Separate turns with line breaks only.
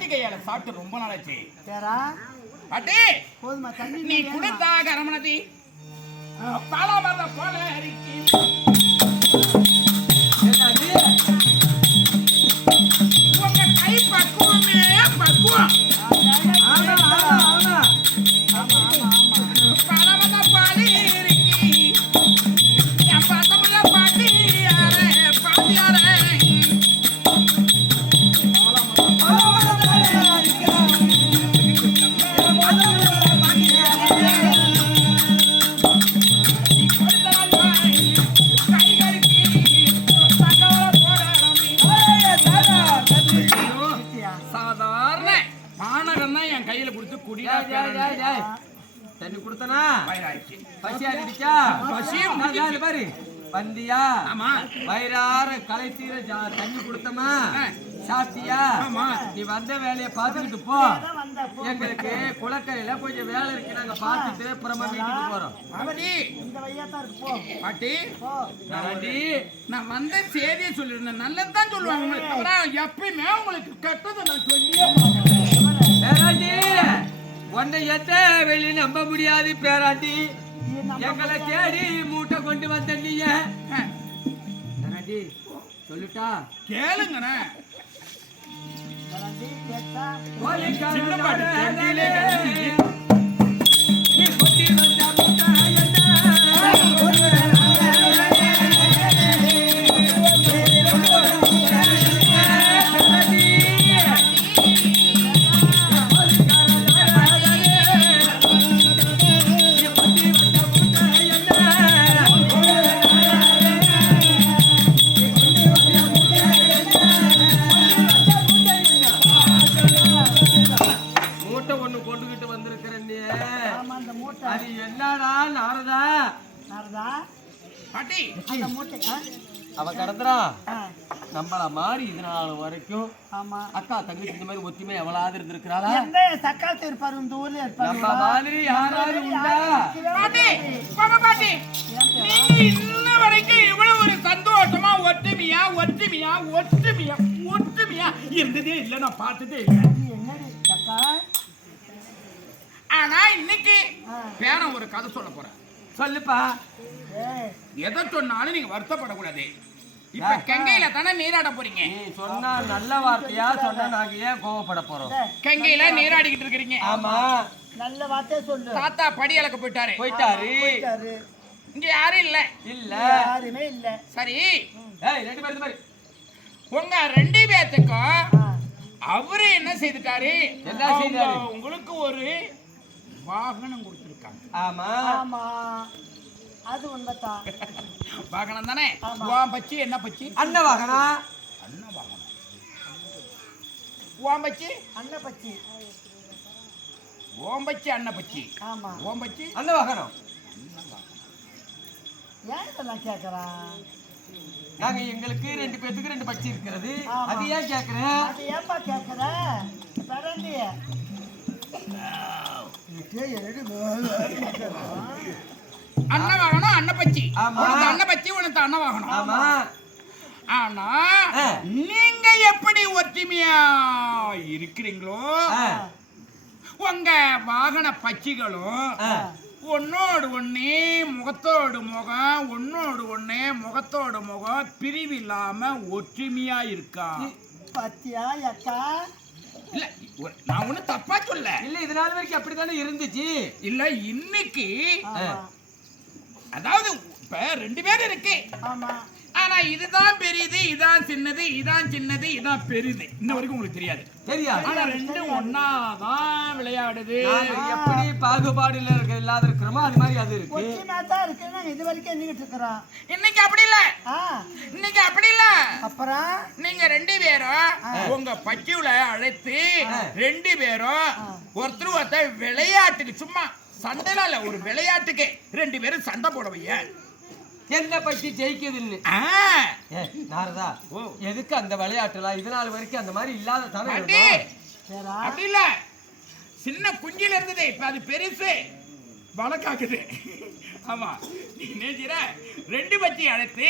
பாட்டி கையால சாப்பிட்டு ரொம்ப நாளாச்சு.
பேரா
பாட்டி
போதுமா தண்ணி
நீ
வேணுமா?
கொடுத்தா கரமணதி. பாலாமரத போல அரிக்கி
தண்ணி கொடுத்தனா?
வயிறாயிடுச்சு.
பசி ஆடிடுச்சா
பசியும்
பாரு. வந்தியா?
ஆமா.
வயிறார களை தீர ஜா- தண்ணி கொடுத்தமா. சாப்பிட்டியா?
ஆமா.
நீ வந்த வேலையை பார்த்துக்கிட்டு போ. எங்களுக்கு குளக்கரையில கொஞ்சம் வேலை இருக்கு. நாங்க பார்த்துட்டு புறமா வீட்டுக்கு போறோம்.
பாட்டி
இந்த வழியா தான் இருக்கு. போ.
பாட்டி. நான் வந்த செய்தியை சொல்லியிருந்தேன் நல்லதுதான் சொல்லுவாங்க. எப்பயுமே உங்களுக்கு கெட்டதை நான் சொல்லியே
உன்னை எத்த வெளியே நம்ப முடியாது பேராண்டி. எங்களை தேடி மூட்டை கொண்டு வந்த நீங்க சொல்லிட்டா
கேளுங்கண்ணே.
வளர்ந்து
என்னடா நாரதா.
நாரதா.
பாட்டி.
அந்த மூட்டை ஆ?
அவ கடந்துறா
ஆ,
நம்மள மாதிரி இது நாள் வரைக்கும்
ஆமா.
அக்கா தங்கச்சி இந்த மாதிரி ஒத்துமை எவ்வளவு இருந்திருக்கிறாளா?
எந்த சக்காத்து இருப்பாரு? இந்த ஊர்ல இருப்பாரு.
நம்ம மாதிரி யாராவது உண்டா?
பாட்டி பாட்டி. இன்ன வரைக்கும் இவ்வளவு ஒரு சந்தோஷமா ஒற்றுமையா ஒற்றுமையா ஒற்றுமையா ஒற்றுமையா இருந்ததே இல்லை நான் பார்த்ததே இல்லை.
என்னடி சக்கா?
ஆனா இன்னைக்கு. பேரன் ஒரு கதை சொல்ல போறேன்.
சொல்லுப்பா.
எதை சொன்னாலும் நீங்க வருத்தப்படக்கூடாது. இப்ப கங்கையில தானே நீராட போறீங்க?
நீ சொன்னா நல்ல வார்த்தையா சொன்னா நாங்க ஏன் கோவப்பட போறோம்?
கங்கையில நீராடிக்கிட்டு இருக்கிறீங்க.
ஆமா.
நல்ல வார்த்தையை சொல்லு.
தாத்தா படி அளக்க போயிட்டாரு.
போயிட்டாரு.
போயிட்டாரு.
இங்க யாரும் இல்ல.
இல்ல.
யாருமே இல்ல.
சரி.
ஏய் ரெண்டு பேரும் மாதிரி
உங்க ரெண்டு பேத்துக்கும் அவரு என்ன செய்துட்டாரு?
என்ன செய்தாரு?
உங்களுக்கு ஒரு வாகனம் கொடுத்துருக்காங்க.
ஆமா.
ஆமா. அது உண்மைதான்.
வாகனம் தானே. உன் பச்சி என்ன பச்சி?
அண்ண வாகனா?
அண்ணா வாகனம். உன் பச்சி?
அண்ணன் பச்சி.
ஓம் பச்சி அண்ணன் பச்சி.
ஆமா.
ஓம் பச்சி?
அண்ண வாகனம்.
ஏன் இதெல்லாம் கேக்குறான்
நாங்க எங்களுக்கு ரெண்டு பேத்துக்கு ரெண்டு பச்சி இருக்கிறது. அது ஏன் கேக்குறேன்
அது ஏன்பா கேக்குற? பரண்டி
அண்ணன் வாகனம் அண்ணன் பச்சி
ஆமா.
உனக்கு அண்ணன் பச்சி உனக்கு அண்ணன் வாகனம்
ஆமா
ஆனா. நீங்க எப்படி ஒற்றுமையா இருக்கிறீங்களோ உங்க வாகன பச்சிகளும். ஒன்னோடு ஒண்ணே முகத்தோடு முகம் ஒன்னோடு ஒண்ணே முகத்தோடு முகம் பிரிவு இல்லாம ஒற்றுமையா இருக்கா
பத்தியா அக்கா
இல்ல நான் ஒண்ணும் தப்பா சொல்ல
இல்ல இது நாள் வரைக்கும் அப்படித்தானே இருந்துச்சு?
இல்ல இன்னைக்கு அதாவது இப்ப ரெண்டு பேர் இருக்கு. ஆனா இதுதான் பெரியது இதான் சின்னது இதான் சின்னது இதான் பெரியது இன்ன வரைக்கும் உங்களுக்கு தெரியாது.
தெரியாது.
ஆனா ரெண்டும் ஒன்னாதான் விளையாடுது.
எப்படி பாகுபாடுல இருக்க இல்லாத இருக்கிறோமோ அது மாதிரி அது இருக்கு.
இது வரைக்கும் எண்ணிக்கிட்டு இருக்கிறோம்.
இன்னைக்கு அப்படி இல்ல.
ஆ.
இன்னைக்கு அப்படி இல்ல.
அப்புறம்?
நீங்க ரெண்டு பேரும் உங்க பச்சியுல அழைத்து ரெண்டு பேரும் ஒருத்தர் ஒருத்தர் விளையாட்டுக்கு சும்மா சண்டைலாம் இல்ல ஒரு விளையாட்டுக்கு. ரெண்டு பேரும் சண்டை போட வைய
என்ன பத்தி ஜெயிக்குதுன்னு?
ஆ,
ஏ, நாரதா
ஓ.
எதுக்கு அந்த விளையாட்டுலாம்? இது நாள் வரைக்கும் அந்த மாதிரி இல்லாத
சரிடா
அப்படி இல்ல. சின்ன குஞ்சில இருந்தது இப்ப அது பெருசு. வழக்காக்குது. ஆமா நீ ரெண்டு பச்சி அழைத்து